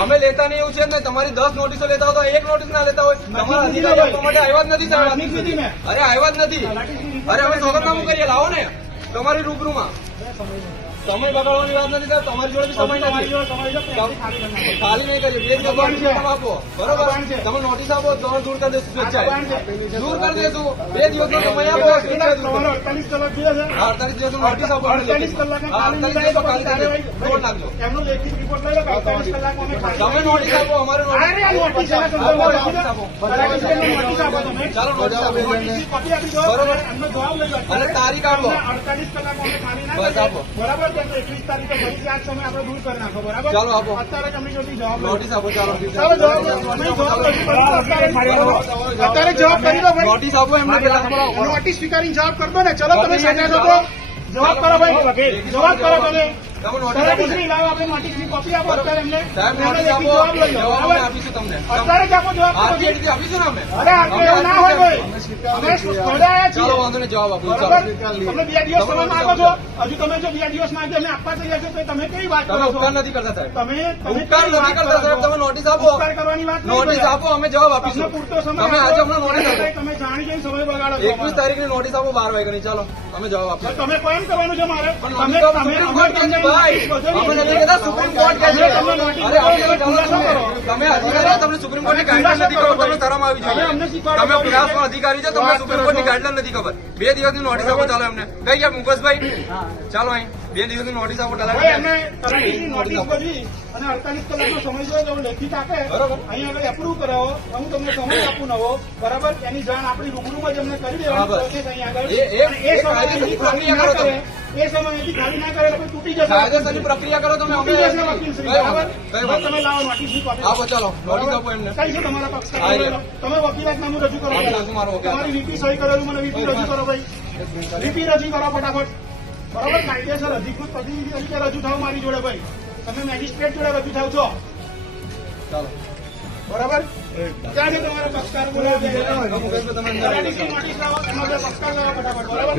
અમે લેતા નહીં એવું છે ને તમારી દસ નોટિસો લેતા હોય એક નોટિસ ના લેતા હોય. તમારા અધિકારી આવ્યા જ નથી. અરે આવ્યા જ નથી. અરે અમે સોગંદનામું કરીએ. લાવો ને. તમારી રૂબરૂમાં. સમય બગાડવાની વાત નથી સાહેબ તમારી જોડે બી સમય નથી. ખાલી કરી નહીં કરીએ. બે દિવસ આપો. બરોબર? તમે નોટિસ આપો તો દૂર કરી દેશું સ્વેચ્છાએ. દૂર કરી દેશું બે દિવસનો સમય આપો કરી. 48 કલાક અડતાલીસ દિવસ નોટિસ આપો અડતાલીસ કલાક અડતાલીસ કરી. નાખજો. એમનો લેખિત રિપોર્ટ લઈ લો કે 48 કલાકમાં અમે ખાલી તમે નોટિસ આપો અમારે નોટિસ આપો. નોટિસ આપો. અને તારીખ આપો. તમને 48 કલાકમાં અમે ખાલી ના બસ આપો. બરાબર 21 તારીખે ફરીથી આ સમય આપણે દૂર કરી નાખો. બરાબર? ચાલો આપો. અત્યારે જ જોતી જવાબ નોટિસ આપો ચાલો. અત્યારે જવાબ કરી દો નોટિસ આપો એમને. નોટિસ સ્વીકારીને જવાબ કરતો ને. ચલો તમે સજા જવાબ કરો ભાઈ. જવાબ કરો. તમે. હજુ તમે જો બે દિવસ માંગે અમે આપવા તૈયાર છો તો તમે કઈ વાત કરો નથી કરતા સાહેબ. તમે તમે નથી કરતા સાહેબ. તમે નોટિસ કરવાની વાત નોટિસ આપો અમે જવાબ આપીશું. પૂરતો સમય તમે આજે હમણાં નોટિસ આપો. તમે જાણી જોઈને સમય બગાડો એકવીસ તારીખની નોટિસ આપો બાર વાગ્યાની. ચાલો અમે જવાબ આપીશું. તમે કોણ કરવાનું છે મારે? તમે સુપ્રીમ કોર્ટ કહે છે ભાઈ અમે નથી કહેતા સુપ્રીમ કોર્ટ કહે છે. અમે તમને નોટિસ અરે આપણે મોકલીએ, ચાલો ખુલાસો તમે અધિકારી તમને સુપ્રીમ કોર્ટની ગાઈડલાઈન નથી ખબર તમને શરમ આવી જોઈએ તમે છો. અધિકારી છો તમને સુપ્રીમ કોર્ટની ગાઈડલાઈન નથી ખબર. બે દિવસની નોટિસ આપો ચાલો એમને. કઈ ગયા મુકેશભાઈ? ચાલો અહીં. બે દિવસની નોટિસ આપો ચાલો. નોટિસ બધી અને અડતાલીસ કલાકનો સમય જોઈએ લેખિત આપે. બરાબર. અહીં આગળ એપ્રુવ કરાવો. હું તમને સમય આપું નવો. બરાબર? એની જાણ આપણી રૂબરૂમાં જ અમને કરી દેવાની. પ્રોસેસ અહીં આગળ. એ- એ- અને એ એ સમય કાયદેસરની અહીંથી ખાલી ના કરે ના તૂટી જશે. કાયદેસરની પ્રક્રિયા કરો તમે તૂટી જશે બરાબર? બસ તમે લાવો નોટિસની કોપી આપો ચાલો નોટિસ આપો એમને. કઈ છે તમારા પક્ષ. તમે વકીલાતનામું રજૂ કરો. તમારી વીપી સહી કરેલું મને વીપી રજૂ કરો ભાઈ. વીપી રજૂ કરો ફટાફટ. બરાબર? કાયદેસર અધિકૃત પ્રતિનિધિ તરીકે રજૂ થાવ મારી જોડે ભાઈ. તમે મેજિસ્ટ્રેટ જોડે રજૂ થાવ છો ચાલો. બરાબર? ક્યાં છે તમારા પક્ષકાર બોલાવો. નોટિસ લાવો એનો બે પક્ષકાર લાવો ફટાફટ. બરાબર?